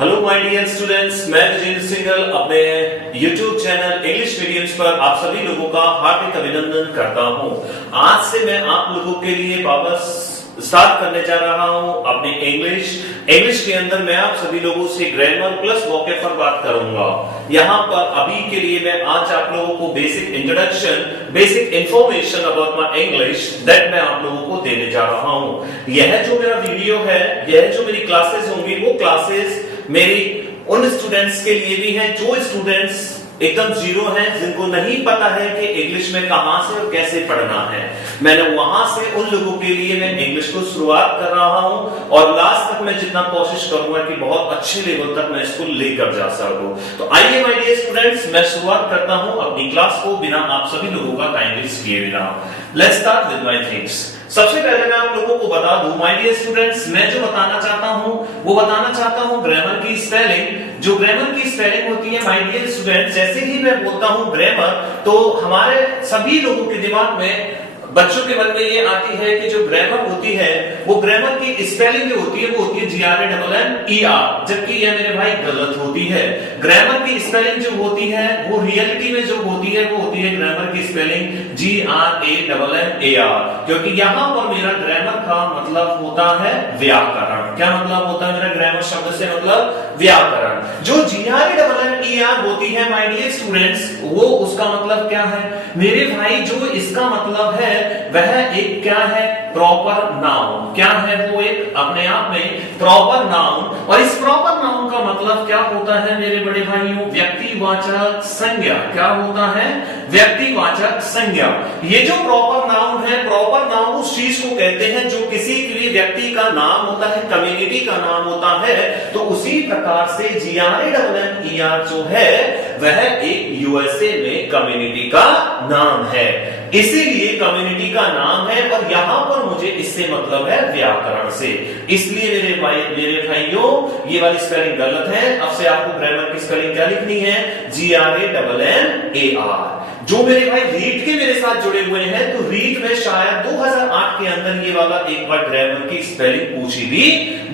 Hello my dear students, मैं विजेंद्र सिंघल अपने YouTube channel English mediums पर आप सभी लोगों का हार्दिक अभिनंदन करता हूं। आज से मैं आप लोगों के लिए वापस स्टार्ट करने जा रहा हूं अपने इंग्लिश के अंदर मैं आप सभी लोगों से ग्रामर प्लस वोकैब पर बात करूंगा। यहां पर अभी के लिए मैं आज आप लोगों को basic introduction, basic information about my English that मैं आप लोगों को देने जा रहा हूं। यह जो मेरा वीडियो है, यह जो मेरी क्लासेस होंगी, वो क्लासेस मेरी उन स्टूडेंट्स के लिए भी हैं जो स्टूडेंट्स एकदम जीरो हैं, जिनको नहीं पता है कि इंग्लिश में कहां से और कैसे पढ़ना है। मैंने वहां से उन लोगों के लिए मैं इंग्लिश को शुरुआत कर रहा हूं और लास्ट तक मैं जितना कोशिश करूंगा कि बहुत अच्छे लेवल तक मैं इसको लेकर जा सकूं। तो आइए माय डियर स्टूडेंट्स, मैं शुरुआत करता हूं अपनी क्लास को बिना आप सभी लोगों का टाइम वेस्ट किए बिना। Let's start with my things. सबसे पहले मैं आप लोगों को बता दूं माय डियर स्टूडेंट्स, मैं जो बताना चाहता हूं वो बताना चाहता हूं ग्रामर की स्पेलिंग। जो ग्रामर की स्पेलिंग होती है माय डियर स्टूडेंट्स, जैसे ही मैं बोलता हूं ग्रामर, तो हमारे सभी लोगों के दिमाग में, बच्चों के मन में ये आती है कि जो ग्रामर होती है वो ग्रामर की स्पेलिंग जो होती है वो होती है GRAMMER, जबकि यह मेरे भाई गलत होती है। ग्रामर की स्पेलिंग जो होती है वो रियलिटी में जो होती है वो होती है ग्रामर की स्पेलिंग GRAMMAR, क्योंकि यहां पर मेरा ग्रामर का मतलब होता है व्याकरण। क्या मतलब होता है मेरा ग्रामर शब्द से मतलब व्याकरण। जो GRAMMER होती है माय डियर स्टूडेंट्स, वो उसका मतलब क्या है मेरे भाई? जो इसका मतलब है वह एक क्या है? Proper noun. क्या है वो? एक अपने आप में प्रॉपर नाउन। और इस प्रॉपर नाउन का मतलब क्या होता है मेरे बड़े भाइयों? व्यक्तिवाचक संज्ञा। क्या होता है? व्यक्तिवाचक संज्ञा। ये जो प्रॉपर नाउन है, प्रॉपर नाउन उस चीज को कहते हैं जो किसी भी व्यक्ति का नाम होता है, कम्युनिटी का नाम होता है। तो उसी प्रकार से GRAMMER जो है वह एक USA में कम्युनिटी का नाम है, इसीलिए कम्युनिटी का नाम है। और यहां पर मुझे इससे मतलब है व्याकरण से। इसलिए मेरे भाइयों ये वाली स्पेलिंग गलत है। अब से आपको ग्रामर की स्पेलिंग क्या लिखनी है? GRAMMAR। जो मेरे भाई रीट के मेरे साथ जुड़े हुए हैं, तो रीट में शायद 2008 के अंदर ये वाला एक बार ग्रामर की स्पेलिंग पूछी भी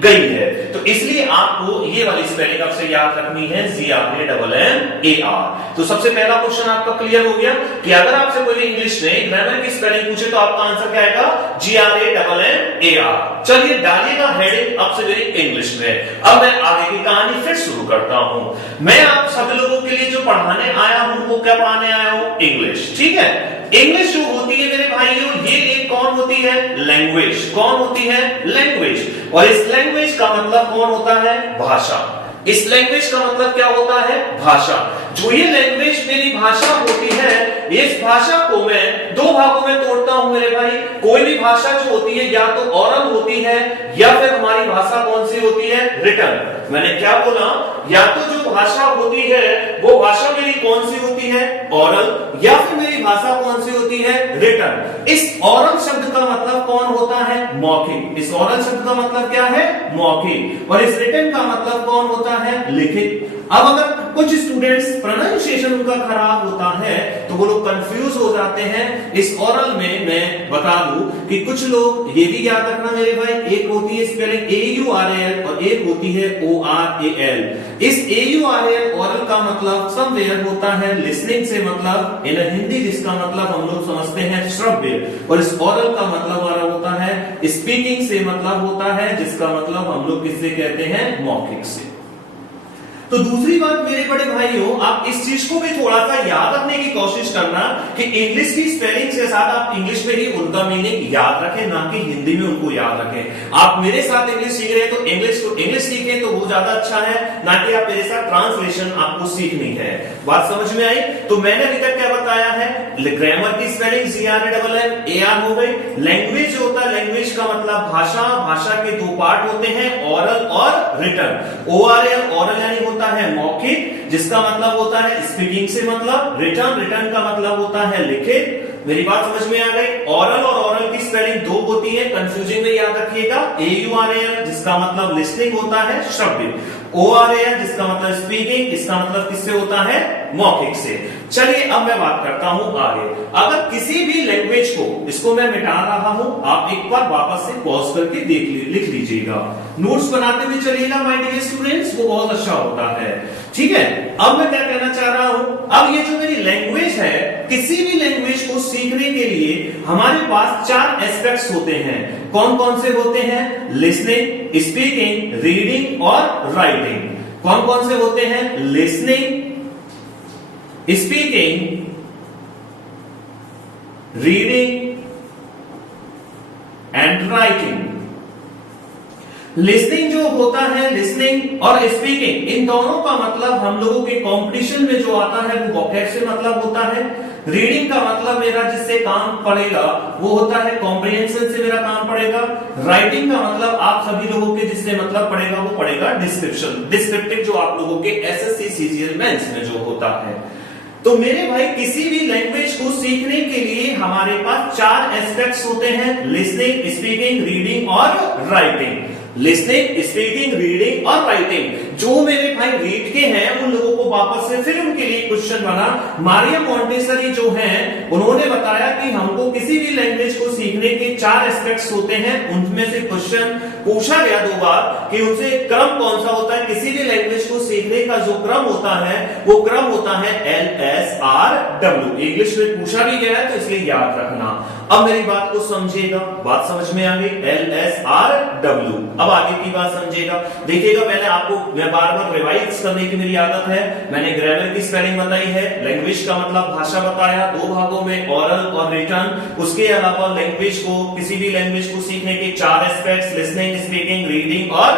गई है। तो इसलिए आपको ये वाली स्पेलिंग आपसे याद रखनी है GRAMMAR। तो सबसे पहला क्वेश्चन आपका क्लियर हो गया कि अगर आपसे कोई इंग्लिश में ग्रामर की स्पेलिंग पूछे तो आपका आंसर क्या आएगा? GRAMMAR। चलिए डालिएगा हेडिंग अब से मेरी इंग्लिश में। अब मैं आगे की कहानी फिर शुरू करता हूं। मैं आप सभी लोगों के लिए जो पढ़ाने आया हूं वो क्या पढ़ाने आया हूं? इंग्लिश। ठीक है, इंग्लिश जो होती है मेरे भाइयों, ये एक कौन होती है? लैंग्वेज। कौन होती है? लैंग्वेज। और इस लैंग्वेज का मतलब कौन होता है? भाषा। इस लैंग्वेज का मतलब क्या होता है? भाषा। जो ये लैंग्वेज मेरी भाषा होती है, इस भाषा को मैं दो भागों में तोड़ता हूं मेरे भाई। कोई भी भाषा जो होती है या तो ओरल होती है या फिर हमारी भाषा कौन सी होती है? रिटन। मैंने क्या बोला? या तो जो भाषा होती है वो भाषा मेरी कौन सी होती है? ओरल। या फिर मेरी भाषा कौन सी होती है? रिटन। इस ओरल शब्द का मतलब कौन होता है? मौखिक। इस ओरल शब्द का मतलब क्या है? मौखिक। और इस रिटन का मतलब कौन होता है? लिखित। अब अगर कुछ स्टूडेंट्स प्रोनाउंसिएशन उनका खराब होता है तो वो लोग कंफ्यूज हो जाते हैं। इस ओरल में मैं बता दूं कि कुछ लोग ये भी याद रखना मेरे भाई, एक होती है स्पेलिंग AURAL और एक होती है ORAL। इस AURAL ओरल का मतलब समवेयर होता है लिसनिंग से मतलब इन हिंदी, जिसका मतलब हम लोग समझते हैं श्रव्य। और इस ओरल का मतलब हमारा होता है स्पीकिंग से मतलब होता है, जिसका मतलब हम लोग किससे कहते हैं? मौखिक से। तो दूसरी बात मेरे बड़े भाइयों, आप इस चीज को भी थोड़ा सा याद रखने की कोशिश करना कि इंग्लिश की स्पेलिंग के साथ आप इंग्लिश में ही उनका मीनिंग याद रखें, ना कि हिंदी में उनको याद रखें। आप मेरे साथ इंग्लिश सीख रहे हैं तो इंग्लिश सीखें तो वो ज्यादा अच्छा है, ना कि आप मेरे साथ ट्रांसलेशन आपको सीखनी है। बात समझ में आई? तो मैंने अभी तक क्या बताया है? ग्रामर की स्पेलिंग GRAMMAR हो गई। लैंग्वेज होता है, लैंग्वेज का मतलब भाषा। भाषा के दो पार्ट होते हैं, ओरल और रिटन। ORAL ओरल यानी होता है मौखिक, जिसका मतलब होता है स्पीकिंग से मतलब रिटन। रिटन का मतलब होता है लिखित। मेरी बात समझ में आ गई? ओरल और ओरल की स्पेलिंग दो होती है, कंफ्यूजिंग में याद रखिएगा। AURAL जिसका मतलब लिसनिंग होता है, श्रव्य। ORAL जिसका मतलब स्पीकिंग, इसका मतलब किससे होता है? मौखिक से। चलिए अब मैं बात करता हूं आगे। अगर किसी भी लैंग्वेज को, इसको मैं मिटा रहा हूं, आप एक बार वापस से पॉज करके लिख लीजिएगा, नोट्स बनाते हुए चलिएगा माय डियर स्टूडेंट्स, वो बहुत अच्छा होता है। ठीक है, अब मैं क्या कहना चाह रहा हूं, अब ये जो मेरी लैंग्वेज है, किसी भी लैंग्वेज को सीखने के लिए हमारे पास 4 एस्पेक्ट्स होते हैं। कौन कौन से होते हैं? लिसनिंग, स्पीकिंग, रीडिंग और राइटिंग। कौन कौन से होते हैं? Listening, speaking, reading and writing. Listening जो होता है, लिसनिंग और स्पीकिंग, इन दोनों का मतलब हम लोगों के कंपटीशन में जो आता है वो वोकैब से मतलब होता है। रीडिंग का मतलब मेरा जिससे काम पड़ेगा वो होता है कॉम्प्रिहेंशन से मेरा काम पड़ेगा। राइटिंग का मतलब आप सभी लोगों के जिससे मतलब पड़ेगा वो पड़ेगा डिस्क्रिप्शन, डिस्क्रिप्टिव, जो आप लोगों के एसएससी सीजीएल मेंस में जो होता है। तो मेरे भाई किसी भी लैंग्वेज को सीखने के लिए हमारे पास 4 एस्पेक्ट्स होते हैं, लिसनिंग, स्पीकिंग, रीडिंग और राइटिंग। लिसनिंग, स्पीकिंग, रीडिंग और राइटिंग। जो मेरे भाई रीड के हैं उन लोगों को वापस से फिर उनके लिए क्वेश्चन बना। मारिया मॉन्टेसरी जो हैं उन्होंने बताया कि हमको किसी भी लैंग्वेज को सीखने के 4 एस्पेक्ट्स होते हैं, उनमें से क्वेश्चन पूछा गया 2 बार कि उनसे क्रम कौन सा होता है। किसी भी लैंग्वेज को सीखने का जो क्रम होता है वो क्रम होता है LSRW। इंग्लिश में पूछा भी गया है तो इसलिए याद रखना। अब मेरी बात को समझिएगा, बात समझ में आ गई? LSRW। अब आगे की बात समझिएगा, देखिएगा। पहले आपको मैं बार-बार रिवाइज करने की मेरी आदत है। मैंने ग्रामर की स्पेलिंग बताई है, लैंग्वेज का मतलब भाषा बताया 2 भागों में, ओरल और रिटन। उसके अलावा लैंग्वेज को, किसी भी लैंग्वेज को सीखने के 4 एस्पेक्ट्स, लिसनिंग, स्पीकिंग, रीडिंग और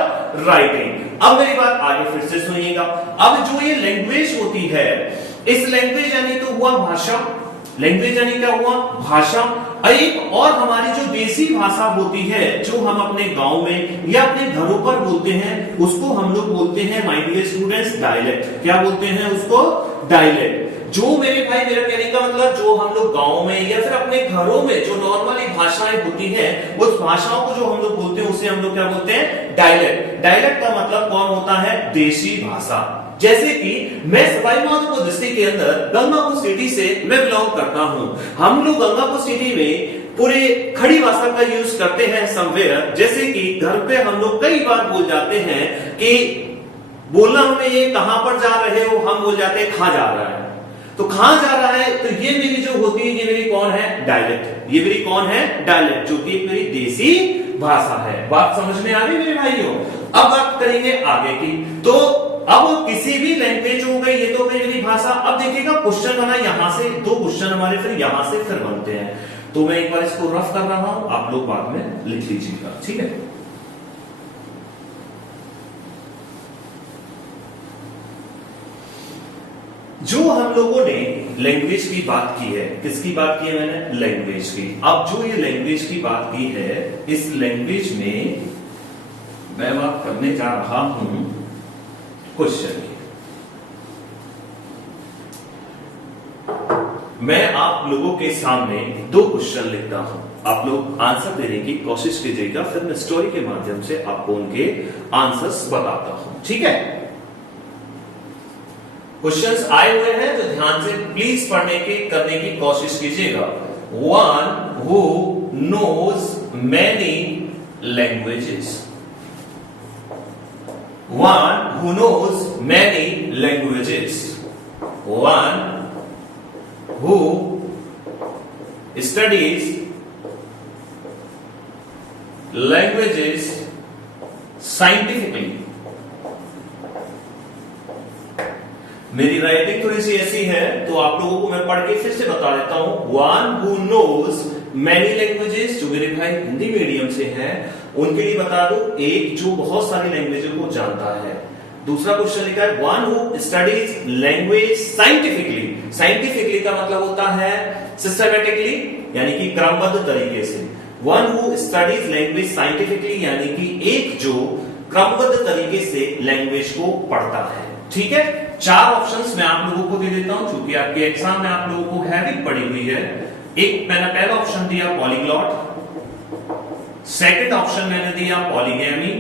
राइटिंग। अब मेरी बात आगे फिर से सुनिएगा। अब जो ये लैंग्वेज होती है, इस लैंग्वेज यानी तो हुआ भाषा, लैंग्वेज यानी क्या हुआ? भाषा। एक और हमारी जो देसी भाषा होती है, जो हम अपने गांव में या अपने घरों पर बोलते हैं, उसको हम लोग बोलते हैं माय डियर स्टूडेंट्स डायलेक्ट। क्या बोलते हैं उसको? डायलेक्ट। जो मेरे भाई, मेरा कहने का मतलब जो हम लोग गांव में या फिर अपने घरों में जो नॉर्मली भाषाएं होती हैं, उस भाषाओं को जो हम लोग बोलते हैं उसे हम लोग क्या बोलते हैं? डायलेक्ट। डायलेक्ट का मतलब कौन होता है? देसी भाषा। जैसे कि मैं सवाई माधोपुर डिस्ट्रिक्ट के अंदर गंगापुर सिटी से मैं बिलोंग करता हूं। हम लोग गंगापुर सिटी में पूरे खड़ी भाषा का यूज करते हैं समवेयर। जैसे कि घर पे हम लोग कई बार बोल जाते हैं कि बोलना हमें ये कहां पर जा रहे हो, हम बोल जाते हैं कहां जा रहा है। तो कहां जा रहा है, तो ये मेरी जो होती है, ये मेरी कौन है? डायलेक्ट। ये मेरी कौन है? डायलेक्ट, जो कि मेरी देसी भाषा है। बात समझ में आ गई मेरे भाइयों? अब बात करेंगे आगे की। तो अब किसी भी लैंग्वेज हो गई, ये तो मेरी भाषा। अब देखिएगा क्वेश्चन बना यहां से, 2 क्वेश्चन हमारे फिर यहां से फिर बनते हैं। तो मैं एक बार इसको रफ कर रहा हूं, आप लोग बाद में लिख लीजिएगा, ठीक है? जो हम लोगों ने लैंग्वेज की बात की है, किसकी बात की है मैंने? लैंग्वेज की। अब जो ये लैंग्वेज की बात की है, इस लैंग्वेज में मैं बात करने जा रहा हूं क्वेश्चन की। मैं आप लोगों के सामने 2 क्वेश्चन लिखता हूं, आप लोग आंसर देने की कोशिश कीजिएगा, फिर मैं स्टोरी के माध्यम से आपको उनके आंसर्स बताता हूं, ठीक है? क्वेश्चंस आए हुए हैं तो ध्यान से प्लीज करने की कोशिश कीजिएगा। One who knows many languages. One who knows many languages. One who studies languages scientifically. मेरी राइटिंग थोड़ी सी ऐसी है तो आप लोगों को मैं पढ़ के फिर से बता देता हूं। One who knows many languages, जो मेरे भाई हिंदी मीडियम से हैं उनके लिए बता दो, एक जो बहुत सारी लैंग्वेज को जानता है। दूसरा क्वेश्चन लिखा है one who studies language scientifically. Scientifically का मतलब होता है सिस्टमैटिकली, यानी कि क्रमबद्ध तरीके से। One who studies language scientifically यानी कि एक जो क्रमबद्ध तरीके से लैंग्वेज को पढ़ता है, ठीक है? 4 ऑप्शंस मैं आप लोगों को दे देता हूं, क्योंकि आपके एग्जाम में आप लोगों को हैबिट पड़ी हुई है। एक मैंने पहला ऑप्शन दिया पॉलीग्लॉट, सेकंड ऑप्शन मैंने दिया पॉलीगैमी,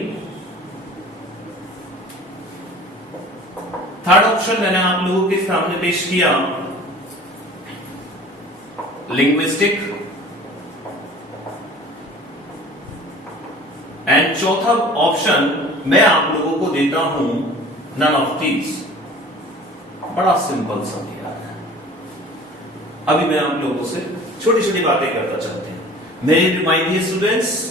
क्वेश्चन मैंने आप लोगों के सामने पेश किया, लिंग्विस्टिक, एंड चौथा ऑप्शन मैं आप लोगों को देता हूं नन ऑफ दीज। बड़ा सिंपल समझिए। अभी मैं आप लोगों से छोटी छोटी बातें करता चलते हैं। मेरे माय डियर स्टूडेंट्स,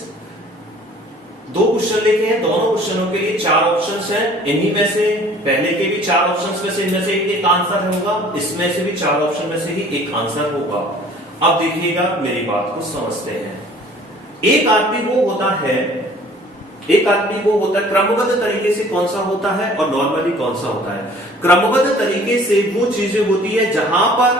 दो क्वेश्चन लेके हैं, दोनों क्वेश्चनों के लिए 4 ऑप्शंस हैं। इन्हीं में से पहले के भी 4 ऑप्शंस में से इनमें से एक आंसर होगा, इसमें से भी 4 ऑप्शन में से ही एक आंसर होगा। अब देखिएगा, मेरी बात को समझते हैं। एक आदमी वो होता है क्रमबद्ध तरीके से कौन सा होता है और नॉर्मली कौन सा होता है। क्रमबद्ध तरीके से वो चीजें होती है जहां पर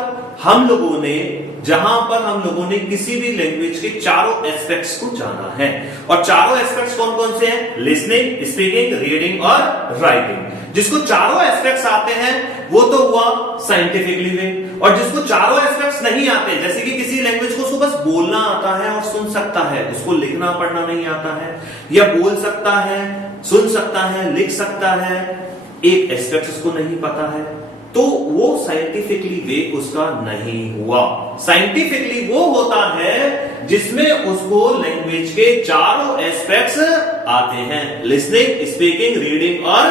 हम लोगों ने किसी भी लैंग्वेज के चारों एस्पेक्ट्स को जाना है। और चारों एस्पेक्ट्स कौन कौन से हैं? लिसनिंग, स्पीकिंग, रीडिंग और राइटिंग। जिसको चारों एस्पेक्ट्स आते हैं वो तो हुआ साइंटिफिकली वे, और जिसको चारों एस्पेक्ट्स नहीं आते, जैसे कि किसी लैंग्वेज को उसको बस बोलना आता है और सुन सकता है, उसको लिखना पढ़ना नहीं आता है, या बोल सकता है, सुन सकता है, लिख सकता है, एक एस्पेक्ट उसको नहीं पता है, तो वो साइंटिफिकली वे उसका नहीं हुआ। साइंटिफिकली वो होता है जिसमें उसको लैंग्वेज के चारों एस्पेक्ट्स आते हैं, लिसनिंग, स्पीकिंग, रीडिंग और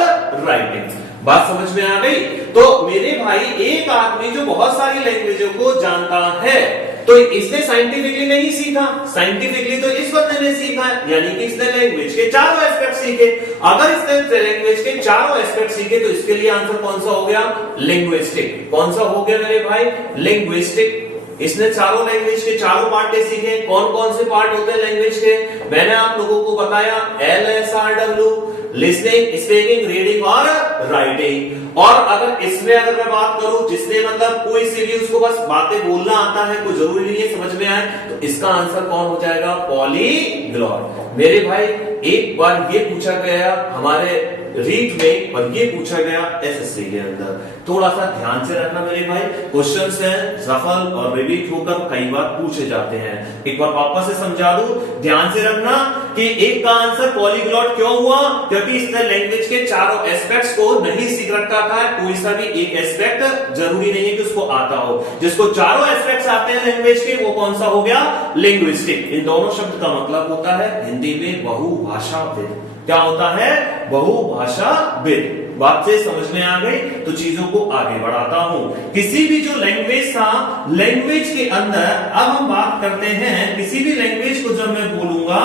राइटिंग। बात समझ में आ गई? तो मेरे भाई, एक आदमी जो बहुत सारी लैंग्वेजों को जानता है, तो इसने साइंटिफिकली नहीं सीखा, साइंटिफिकली तो इस बंदे ने सीखा, यानी कि इसने लैंग्वेज के चारों एस्पेक्ट सीखे। अगर इसने लैंग्वेज के चारों एस्पेक्ट सीखे तो इसके लिए आंसर कौन सा हो गया? लिंग्विस्टिक। कौन सा हो गया मेरे भाई? लिंग्विस्टिक। इसने चारों लैंग्वेज के चारों पार्ट सीखे। कौन कौन से पार्ट होते हैं लैंग्वेज के? मैंने आप लोगों को बताया, LSRW, लिसनिंग, स्पीकिंग, रीडिंग और राइटिंग। और अगर इसमें मैं बात करूं, जिसने मतलब कोई सी भी उसको बस बातें बोलना आता है, कोई जरूरी नहीं है समझ में आए, तो इसका आंसर कौन हो जाएगा? पॉलीग्लॉट। मेरे भाई, एक बार ये पूछा गया हमारे रीट में और ये पूछा गया एसएससी के अंदर। थोड़ा सा ध्यान से रखना मेरे भाई, क्वेश्चंस हैं सफल और रिपीट होकर कई बार पूछे जाते हैं। एक बार वापस से समझा दूं, ध्यान से रखना कि एक का आंसर पॉलीग्लॉट क्यों हुआ? क्योंकि इसने लैंग्वेज के चारों एस्पेक्ट्स को नहीं सीख रखा था। कोई सा भी एक एस्पेक्ट जरूरी नहीं है कि उसको आता हो। जिसको चारों एस्पेक्ट्स आते हैं लैंग्वेज के, वो कौन सा हो गया? लिंग्विस्टिक। इन दोनों शब्द का मतलब होता है हिंदी में बहुभाषाविद। क्या होता है? बहुभाषाविद। बात से समझ में आ गई? तो चीजों को आगे बढ़ाता हूं। किसी भी जो लैंग्वेज था, लैंग्वेज के अंदर अब हम बात करते हैं, किसी भी लैंग्वेज को जब मैं बोलूंगा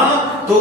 तो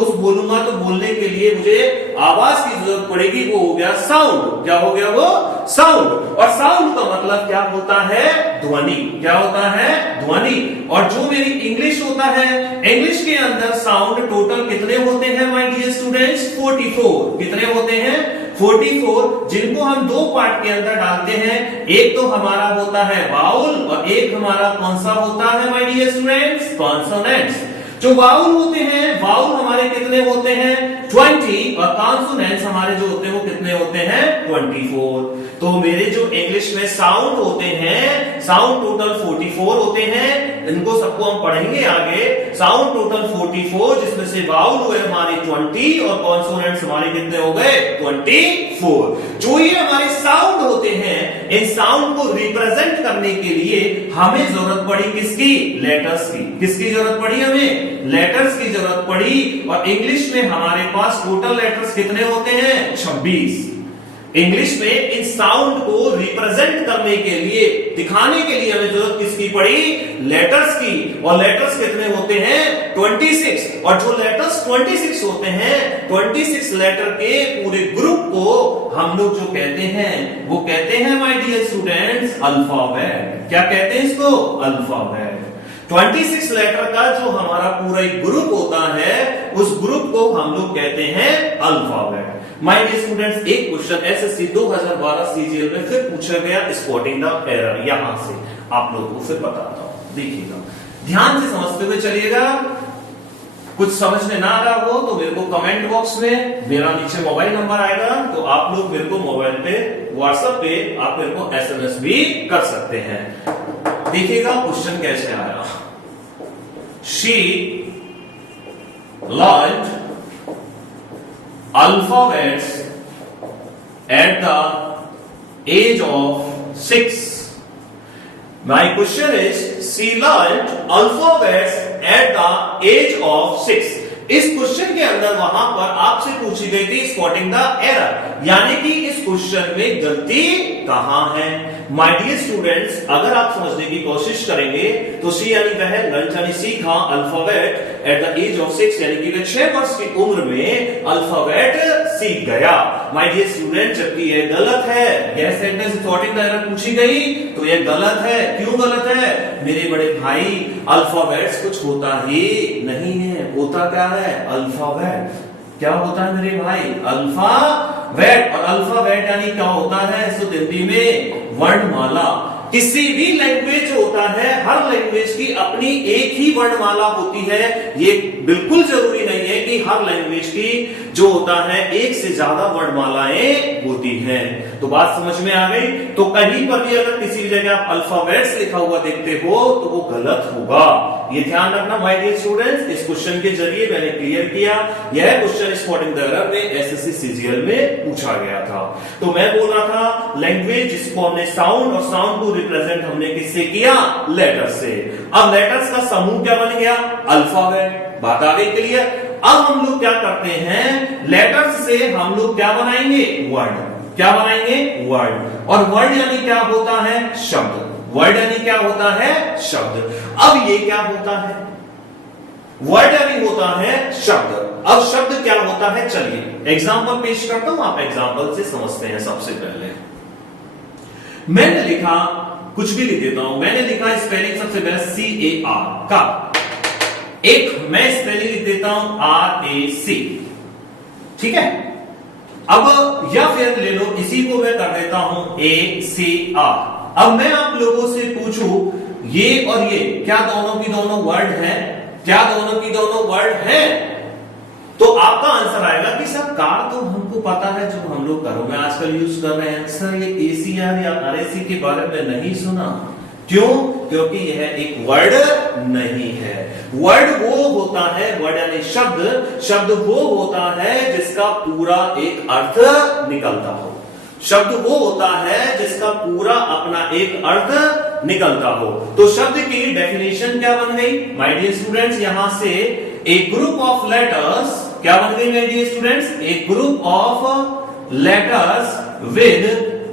बोलने के लिए मुझे आवाज की जरूरत पड़ेगी, वो हो गया साउंड। क्या हो गया? वो साउंड। और साउंड का मतलब क्या होता है? ध्वनि। क्या होता है? ध्वनि। और जो मेरी इंग्लिश होता है, इंग्लिश के अंदर साउंड टोटल कितने होते हैं माय डियर स्टूडेंट्स? 44। कितने होते हैं? 44, जिनको हम दो पार्ट के अंदर डालते हैं। एक तो हमारा होता है वाउल और एक हमारा कौन सा होता है माय डियर स्टूडेंट्स? कॉन्सोनेंट्स। जो वाउल होते हैं, वाउल हमारे कितने होते हैं? 20, और कॉन्सोनेंट्स हमारे जो होते हैं वो कितने होते हैं? 24। तो मेरे जो इंग्लिश में साउंड होते हैं, साउंड टोटल 44 होते हैं। इनको सबको हम पढ़ेंगे आगे। साउंड टोटल 44, जिसमें से वाउल हुए हमारे 20 और कॉन्सोनेंट्स हमारे कितने हो गए? 24। जो ये हमारे साउंड होते हैं, इन साउंड को रिप्रेजेंट करने के लिए हमें जरूरत पड़ी किसकी? लेटर्स की। किसकी जरूरत पड़ी? हमें लेटर्स की जरूरत पड़ी। और इंग्लिश में हमारे पास टोटल लेटर्स कितने होते हैं? 26। इंग्लिश में इन साउंड को रिप्रेजेंट करने के लिए, दिखाने के लिए हमें जरूरत किसकी पड़ी? लेटर्स की। और लेटर्स कितने होते हैं? 26। और जो लेटर्स 26 होते हैं, 26 लेटर के पूरे ग्रुप को हम लोग जो कहते हैं, वो कहते हैं माय डियर स्टूडेंट्स अल्फाबेट। क्या कहते हैं इसको? अल्फाबेट। 26 लेटर का जो हमारा पूरा एक ग्रुप होता है, उस ग्रुप को हम लोग कहते हैं अल्फाबेट। माय डियर स्टूडेंट्स, एक क्वेश्चन एसएससी 2012 सीजीएल में फिर पूछा गया, स्पॉटिंग द एरर। यहां से आप लोगों को फिर बताता हूं, देखिएगा, ध्यान से समझते हुए चलिएगा। कुछ समझ में ना आ रहा हो तो मेरे को कमेंट बॉक्स में मेरा नीचे मोबाइल नंबर आएगा, तो आप लोग मेरे को मोबाइल पे, व्हाट्सएप पे आप मेरे को एसएमएस भी कर सकते हैं। देखिएगा क्वेश्चन कैसे आया। She learned alphabets at the age of 6. My question is, she learned alphabets at the age of 6. इस क्वेश्चन के अंदर वहां पर आपसे पूछी गई थी स्पॉटिंग द एरर, यानी कि इस क्वेश्चन में गलती कहां है। माय डियर स्टूडेंट्स, अगर आप समझने की कोशिश करेंगे तो सी यानी वह लर्न यानी सीखा alphabet at the age of 6, यानी कि वह 6 वर्ष की उम्र में अल्फाबेट सीख गया। माय डियर स्टूडेंट, जबकि यह गलत है, यह सेंटेंस स्पॉटिंग द एरर पूछी गई तो यह गलत है। क्यों गलत है मेरे बड़े भाई? अल्फाबेट्स कुछ होता ही नहीं है। होता क्या है? अल्फाबेट। क्या होता है मेरे भाई? अल्फाबेट। और अल्फाबेट यानी क्या होता है? शुद्ध हिंदी में वर्णमाला। किसी भी लैंग्वेज होता है, हर लैंग्वेज की अपनी एक ही वर्णमाला होती है। ये बिल्कुल जरूरी नहीं है कि हर लैंग्वेज की जो होता है एक से ज्यादा वर्णमालाएं होती हैं। तो बात समझ में आ गई? तो कहीं पर भी अगर किसी भी जगह आप अल्फाबेट्स लिखा हुआ देखते हो तो वो गलत होगा। ये ध्यान रखना माय डियर स्टूडेंट्स। इस क्वेश्चन के जरिए मैंने क्लियर किया, यह क्वेश्चन स्पॉटिंग द एरर में एसएससी सीजीएल में पूछा गया था। तो मैं बोल रहा था लैंग्वेज जिसको हमने साउंड और साउंड को रिप्रेजेंट हमने किससे किया? लेटर से। अब लेटर्स का समूह क्या बन गया? अल्फाबेट। बात आ गई क्लियर? अब हम लोग क्या करते हैं, लेटर्स से हम लोग क्या बनाएंगे? वर्ड। क्या बनाएंगे? वर्ड। और वर्ड यानी क्या होता है? शब्द। वर्ड यानी क्या होता है? शब्द। अब ये क्या होता है? वर्ड यानी होता है शब्द। अब शब्द क्या होता है? चलिए एग्जांपल पेश करता हूं, आप एग्जांपल से समझते हैं। सबसे पहले मैंने लिखा, कुछ भी लिख देता हूं, मैंने लिखा स्पेलिंग सबसे पहले CAR का, एक मैं स्पेलिंग लिख देता हूं RAC। ठीक है? अब या फिर ले लो, इसी को मैं कर देता हूं ACR। अब मैं आप लोगों से पूछूं ये और ये क्या दोनों की दोनों वर्ड हैं? क्या दोनों की दोनों वर्ड हैं? तो आपका आंसर आएगा कि सर कार तो हमको पता है, जो हम लोग घरों में आजकल यूज कर रहे हैं। सर ये ACR या RAC के बारे में नहीं सुना। क्यों? क्योंकि यह एक वर्ड नहीं है। वर्ड वो होता है, वर्ड यानी शब्द, शब्द वो होता है जिसका पूरा एक अर्थ निकलता हो। शब्द वो होता है जिसका पूरा अपना एक अर्थ निकलता हो। तो शब्द की डेफिनेशन क्या बन गई माय डियर स्टूडेंट्स? यहां से ए ग्रुप ऑफ लेटर्स, क्या बन गई my dear students? A group of letters with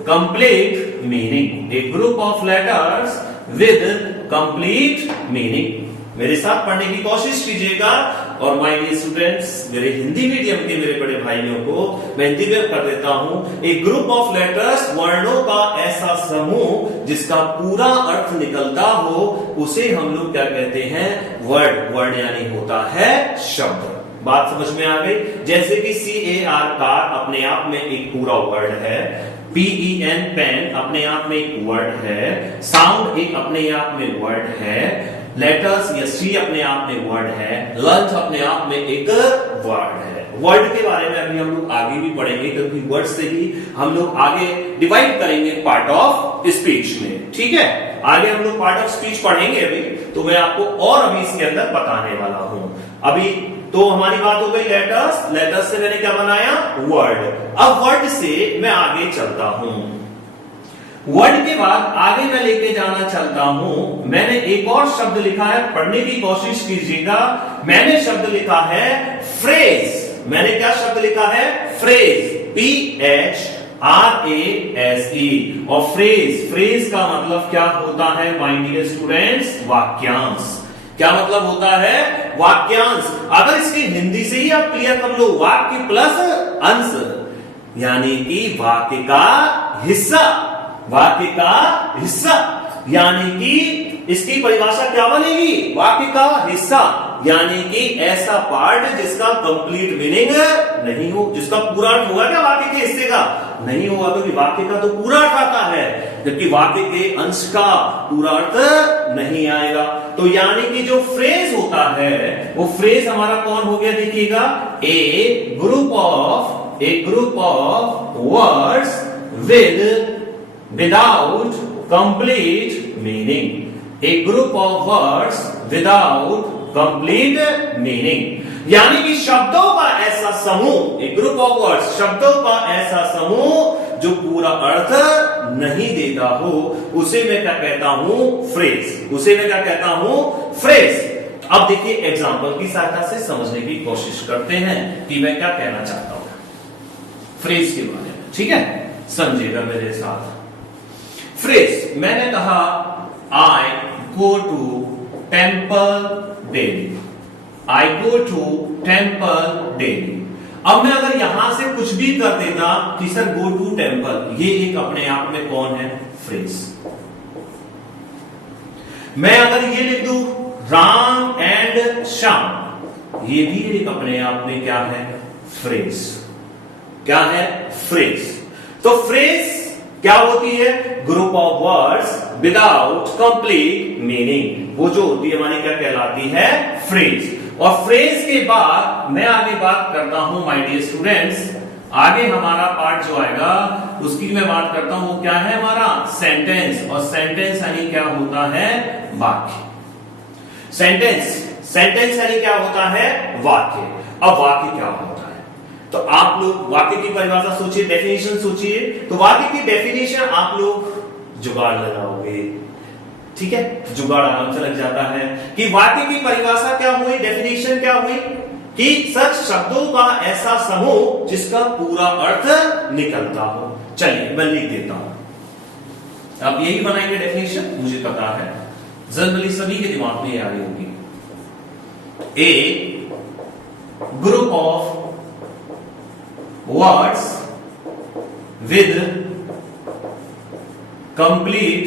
complete meaning. A group of letters with complete meaning. मेरे साथ पढ़ने की कोशिश कीजिएगा। और माय डियर स्टूडेंट्स, मेरे हिंदी मीडियम के मेरे बड़े भाइयों को मैं हिंदी में कर देता हूं। एक ग्रुप ऑफ लेटर्स, वर्णों का ऐसा समूह जिसका पूरा अर्थ निकलता हो, उसे हम लोग क्या कहते हैं? वर्ड। वर्ड यानी होता है शब्द। बात समझ में आ गई? जैसे कि CAR कार अपने आप में एक पूरा वर्ड है, PEN पेन अपने आप में एक वर्ड है, साउंड एक अपने आप में वर्ड है, लेटर्स या सी अपने आप में वर्ड है, लंच अपने आप में एक वर्ड है। वर्ड के बारे में अभी हम लोग आगे भी पढ़ेंगे, क्योंकि वर्ड से ही हम लोग आगे डिवाइड करेंगे पार्ट ऑफ स्पीच में। ठीक है? आगे हम लोग पार्ट ऑफ स्पीच पढ़ेंगे अभी, तो मैं आपको और अभी इसके अंदर बताने वाला हूं। अभी तो हमारी बात हो गई लेटर्स। लेटर्स से मैंने क्या बनाया? वर्ड। अब वर्ड से मैं आगे चलता हूं। वर्ड के बाद आगे मैं लेके जाना चाहता हूं। मैंने एक और शब्द लिखा है, पढ़ने की कोशिश कीजिएगा। मैंने शब्द लिखा है फ्रेज। मैंने क्या शब्द लिखा है? फ्रेज। PHRASE। और फ्रेज, फ्रेज का मतलब क्या होता है माय डियर स्टूडेंट्स? वाक्यांश। क्या मतलब होता है? वाक्यांश। अगर इसकी हिंदी से ही आप क्लियर कर लो, वाक्य प्लस अंश, यानी कि वाक्य का हिस्सा। वाक्य का हिस्सा यानी कि इसकी परिभाषा क्या बनेगी? वाक्य का हिस्सा, यानी कि ऐसा पार्ट जिसका कंप्लीट मीनिंग नहीं हो, जिसका पूरा अर्थ होगा क्या वाक्य के हिस्से का? नहीं होगा, क्योंकि वाक्य का तो पूरा अर्थ आता है, जबकि वाक्य के अंश का पूरा अर्थ नहीं आएगा। तो यानी कि जो फ्रेज होता है वो फ्रेज हमारा कौन हो गया? देखिएगा, a group of words without complete meaning. A group of words without complete meaning, यानी कि शब्दों का ऐसा समूह, ए ग्रुप ऑफ वर्ड्स, शब्दों का ऐसा समूह जो पूरा अर्थ नहीं देता हो उसे मैं क्या कहता हूं? फ्रेज। उसे मैं क्या कहता हूं? फ्रेज। अब देखिए एग्जांपल की सहायता से समझने की कोशिश करते हैं कि मैं क्या कहना चाहता हूं फ्रेज के बारे में। ठीक है, समझिएगा मेरे साथ। फ्रेज, मैंने कहा I go to temple daily. I go to temple daily. अब मैं अगर यहां से कुछ भी कर देता कि सर गो टू टेम्पल, ये एक अपने आप में कौन है? फ्रेज। मैं अगर ये लिख दूं राम एंड श्याम, ये भी एक अपने आप में क्या है? फ्रेज। क्या है? फ्रेज। तो फ्रेज क्या होती है? Group of words without complete meaning. वो जो होती है हमारी क्या कहलाती है? फ्रेज। और फ्रेज के बाद मैं आगे बात करता हूं माय डियर स्टूडेंट्स, आगे हमारा पार्ट जो आएगा उसकी मैं बात करता हूं, वो क्या है हमारा? सेंटेंस। और सेंटेंस यानी क्या होता है? वाक्य। सेंटेंस, सेंटेंस यानी क्या होता है? वाक्य। अब वाक्य क्या होता है? तो आप लोग वाक्य की परिभाषा सोचिए, डेफिनेशन सोचिए। तो वाक्य की डेफिनेशन आप लोग जुगाड़ लगाओगे। ठीक है, जुगाड़ आराम से लग जाता है कि वाक्य की परिभाषा क्या हुई, डेफिनेशन क्या हुई कि सच शब्दों का ऐसा समूह जिसका पूरा अर्थ निकलता हो। चलिए मैं लिख देता हूं, आप यही बनाएंगे डेफिनेशन, मुझे पता है जनरली सभी के दिमाग में आ रही होगी। A group of words with complete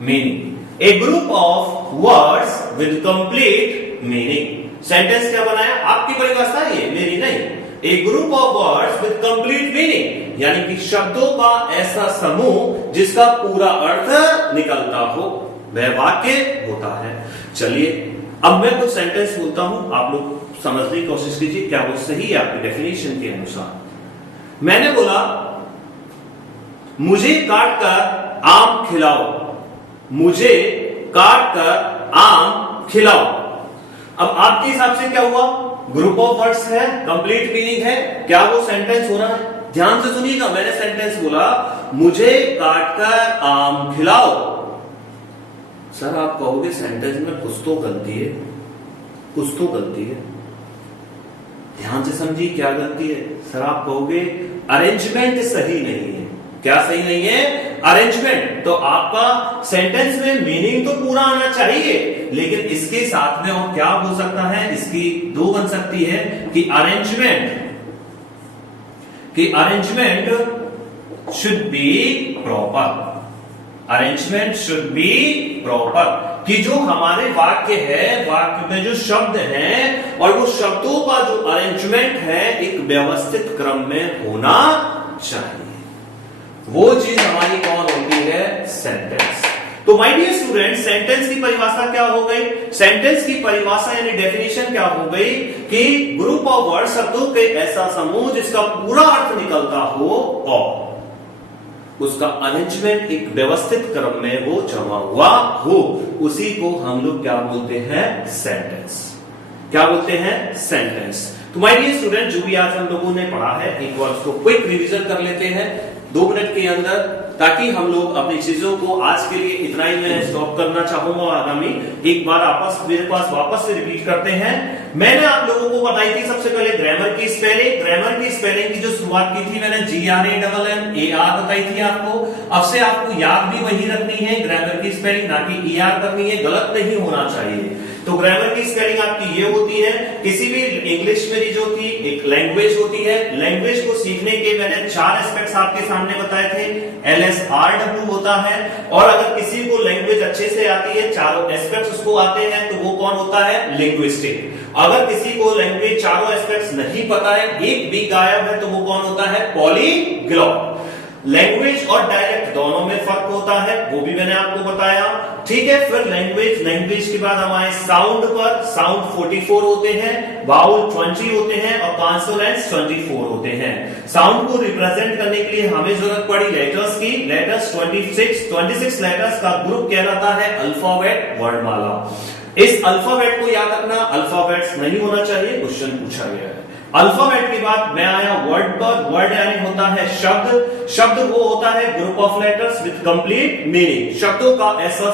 meaning. A group of words with complete meaning. Sentence क्या बनाया? आपकी परिभाषा ये, मेरी नहीं। A group of words with complete meaning, यानी कि शब्दों का ऐसा समूह जिसका पूरा अर्थ निकलता हो, वह वाक्य होता है। चलिए अब मैं कुछ सेंटेंस बोलता हूं, आप लोग समझने की कोशिश कीजिए क्या वो सही है आपकी डेफिनेशन के अनुसार। मैंने बोला मुझे काट कर आम खिलाओ, मुझे काट कर आम खिलाओ। अब आपके हिसाब से क्या हुआ? ग्रुप ऑफ वर्ड्स है, कंप्लीट मीनिंग है, क्या वो सेंटेंस हो रहा है? ध्यान से सुनिएगा, मैंने सेंटेंस बोला मुझे काट कर आम खिलाओ। सर आप कहोगे सेंटेंस में कुछ तो गलती है, कुछ तो गलती है। ध्यान से समझिए क्या गलती है। सर आप कहोगे अरेंजमेंट सही नहीं है। क्या सही नहीं है? अरेंजमेंट। तो आपका सेंटेंस में मीनिंग तो पूरा आना चाहिए, लेकिन इसके साथ में और क्या हो सकता है? इसकी दो बन सकती है कि arrangement should be proper. Arrangement should be proper, कि जो हमारे वाक्य है, वाक्य में जो शब्द हैं और वो शब्दों का जो अरेंजमेंट है एक व्यवस्थित क्रम में होना चाहिए। वो चीज हमारी कौन होती है? सेंटेंस। तो माय डियर स्टूडेंट, सेंटेंस की परिभाषा क्या हो गई? सेंटेंस की परिभाषा यानी डेफिनेशन क्या हो गई कि ग्रुप ऑफ वर्ड, शब्दों के ऐसा समूह जिसका पूरा अर्थ निकलता हो और उसका अरेंजमेंट एक व्यवस्थित क्रम में वो जमा हुआ हो, उसी को हम लोग क्या बोलते हैं? सेंटेंस। क्या बोलते हैं? सेंटेंस। तो माय डियर स्टूडेंट, जो भी आज हम लोगों ने पढ़ा है एक बार उसको क्विक रिवीजन कर लेते हैं 2 मिनट के अंदर, ताकि हम लोग अपनी चीजों को आज के लिए इतना ही मैं स्टॉप करना चाहूंगा। आगामी एक बार मेरे पास वापस से रिपीट करते हैं। मैंने आप लोगों को बताई थी सबसे पहले ग्रामर की स्पेलिंग। ग्रामर की स्पेलिंग की जो शुरुआत की थी मैंने GRAMMAR बताई थी आपको। अब से आपको याद भी वही रखनी है, ग्रामर की स्पेलिंग, ना कि ER करनी है, गलत नहीं होना चाहिए। तो ग्रामर की स्पेलिंग आपकी ये होती है, किसी भी इंग्लिश में जो की एक लैंग्वेज होती है, लैंग्वेज को सीखने के मैंने 4 एस्पेक्ट्स आपके सामने बताए थे। LSRW होता है, और अगर किसी को लैंग्वेज अच्छे से आती है, चारों एस्पेक्ट्स उसको आते हैं, तो वो कौन होता है? लिंग्विस्टिक। अगर किसी को लैंग्वेज चारों एस्पेक्ट्स नहीं पता है, एक भी गायब है, तो वो कौन होता है? पॉलीग्लॉट। लैंग्वेज और डायलेक्ट दोनों में फर्क होता है, वो भी मैंने आपको बताया। ठीक है, फिर लैंग्वेज के बाद हम आए साउंड पर। साउंड 44 होते हैं, वाउल 20 होते हैं और कॉन्सोनेंट्स 24 होते हैं। साउंड को रिप्रेजेंट करने के लिए हमें जरूरत पड़ी लेटर्स की। लेटर्स 26 लेटर्स का ग्रुप कहलाता है अल्फाबेट वर्णमाला। इस अल्फाबेट को याद रखना, अल्फाबेट्स नहीं होना चाहिए, क्वेश्चन पूछा गया है। अल्फाबेट के बाद मैं आया वर्ड पर। वर्ड यानी होता है शब्द। शब्द वो होता है group of letters with complete meaning. शब्दों का ऐसा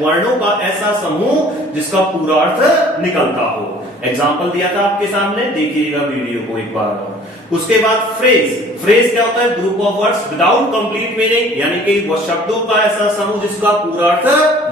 वर्णों का ऐसा समूह जिसका पूरा अर्थ निकलता हो। एग्जाम्पल दिया था आपके सामने, देखिएगा वीडियो को एक बार। उसके बाद फ्रेज। फ्रेज क्या होता है? Group of words without complete meaning, यानी कि वो शब्दों का ऐसा समूह जिसका पूरा अर्थ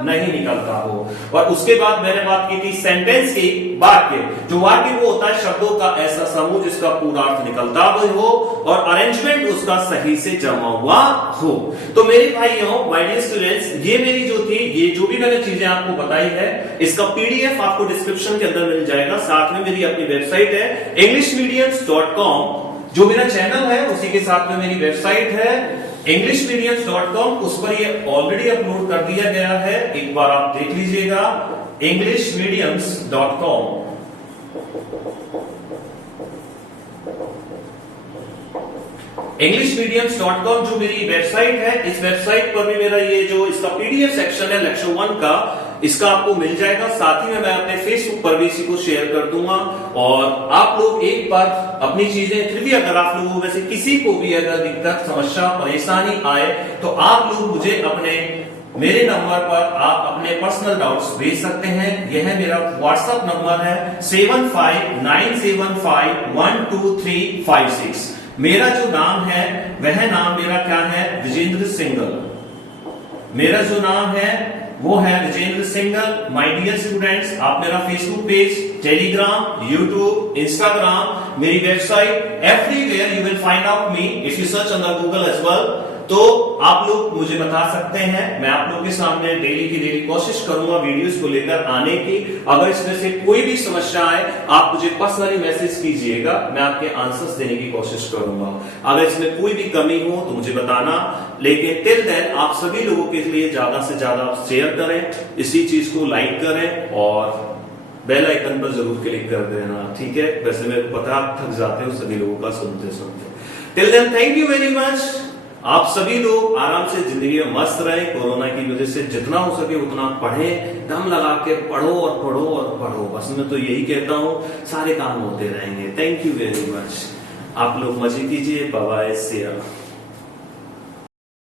नहीं निकलता हो। और उसके बाद मैंने बात की थी सेंटेंस की। वाक्य, जो वाक्य वो होता है शब्दों का ऐसा समूह जिसका पूरा अर्थ निकलता हो और अरेंजमेंट उसका सही से जमा हुआ हो। तो मेरे भाइयों, माय डियर स्टूडेंट्स, ये मेरी जो थी, ये जो भी मैंने चीजें आपको बताई है, इसका पीडीएफ आपको डिस्क्रिप्शन के अंदर मिल जाएगा। साथ में मेरी अपनी वेबसाइट है englishmediums.com, जो मेरा चैनल है उसी के साथ में मेरी वेबसाइट है englishmediums.com। उस पर ये ऑलरेडी अपलोड कर दिया गया है, एक बार आप देख लीजिएगा englishmediums.com। englishmediums.com जो मेरी वेबसाइट है, इस वेबसाइट पर भी मेरा ये जो इसका पीडीएफ सेक्शन है लेक्चर 1 का, इसका आपको मिल जाएगा। साथ ही में मैं अपने फेसबुक पर भी इसी को शेयर कर दूंगा। और आप लोग एक बार अपनी चीजें, फिर भी अगर आप लोगों में से किसी को भी अगर दिक्कत, समस्या, परेशानी आए तो आप लोग मुझे मेरे नंबर पर आप अपने पर्सनल डाउट्स भेज सकते हैं। यह मेरा व्हाट्सएप नंबर है 7597512356। मेरा जो नाम है वह नाम मेरा क्या है? विजेंद्र सिंघल। मेरा जो नाम है वो है Vijendra Singhal. My dear students, आप मेरा Facebook page, Telegram, YouTube, Instagram, मेरी website, everywhere you will find out me if you search on the Google as well. तो आप लोग मुझे बता सकते हैं, मैं आप लोग के सामने डेली की डेली कोशिश करूंगा वीडियोस को लेकर आने की। अगर इसमें से कोई भी समस्या आए, आप मुझे पर्सनली मैसेज कीजिएगा, मैं आपके आंसर्स देने की कोशिश करूंगा। अगर इसमें कोई भी कमी हो तो मुझे बताना। लेकिन टिल देन आप सभी लोगों के लिए ज्यादा से ज्यादा शेयर करें, इसी चीज को लाइक करें और बेल आइकन पर जरूर क्लिक कर देना, ठीक है? वैसे मैं पता थक जाते हो सभी लोगों का सुनते सुनते। Till then thank you very much. आप सभी लोग आराम से जिंदगी में मस्त रहे। कोरोना की वजह से जितना हो सके उतना पढ़ें, दम लगा के पढ़ो और पढ़ो और पढ़ो। बस मैं तो यही कहता हूँ, सारे काम होते रहेंगे। Thank you very much. आप लोग मजे कीजिए। Bye bye, see you.